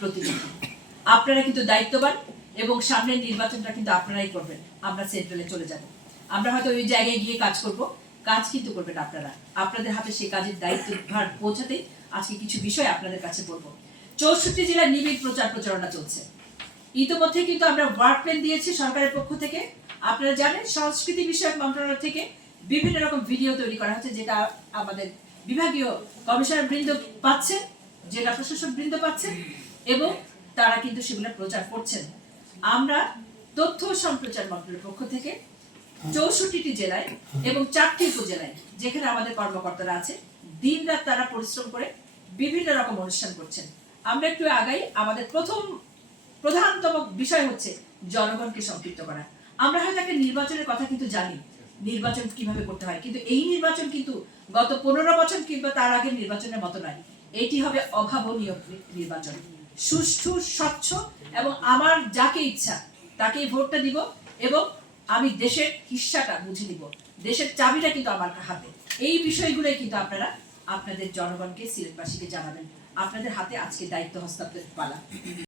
প্রতিনিধি আপনারা কিন্তু দায়িত্ববান এবং সামনের নির্বাচনটা কিন্তু আপনারাই করবেন। আমরা সেন্ট্রালে চলে যাব। আমরা হয়তো ওই জায়গায় গিয়ে কাজ করব। কাজ কিন্তু করবেন আপনারা। আপনাদের হাতে সেই কাজের দায়িত্ব ভার পৌঁছাতে আজকে কিছু বিষয় আপনাদের কাছে বলব। চৌষট্টি জেলায় নিবিড় প্রচার প্রচারণা চলছে। ইতিমধ্যে কিন্তু আমরা ওয়ার্ক প্ল্যান দিয়েছি সরকারের পক্ষ থেকে। আপনারা জানেন, সংস্কৃতি বিষয়ক মন্ত্রণালয় থেকে বিভিন্ন রকম ভিডিও তৈরি করা হচ্ছে, যেটা আমাদের বিভাগীয় কমিশনার বৃন্দ পাচ্ছেন জেলা প্রশাসক বৃন্দ পাচ্ছেন এবং তারা কিন্তু সেগুলো প্রচার করছেন। আমরা তথ্য সম্প্রচার মন্ত্রণালয়ের পক্ষ থেকে চৌষট্টিটি জেলায় এবং চারটি উপজেলায়, যেখানে আমাদের কর্মকর্তারা আছে দিন রাত তারা পরিশ্রম করে বিভিন্ন রকম অনুষ্ঠান করছেন। আমরা একটু আগাই, আমাদের প্রথম, প্রধানতম বিষয় হচ্ছে জনগণকে সম্পৃক্ত করা। আমরা হয়তো একটা নির্বাচনের কথা কিন্তু জানি, নির্বাচন কীভাবে করতে হয়, কিন্তু এই নির্বাচন কিন্তু গত পনেরো বছর কিংবা তার আগের নির্বাচনের মতো নয়। এটি হবে অভাবনীয় নির্বাচন। সুষ্ঠু, স্বচ্ছ এবং আমার যাকে ইচ্ছা তাকেই ভোটটা দিব এবং আমি দেশের হিস্সাটা বুঝে নিব। দেশের চাবিটা কিন্তু আমার হাতে। এই বিষয়গুলোই কিন্তু আপনারা আপনাদের জনগণকে, সিলেটবাসীকে জানাবেন। আপনাদের হাতে আজকে দায়িত্ব হস্তান্তরের পালা।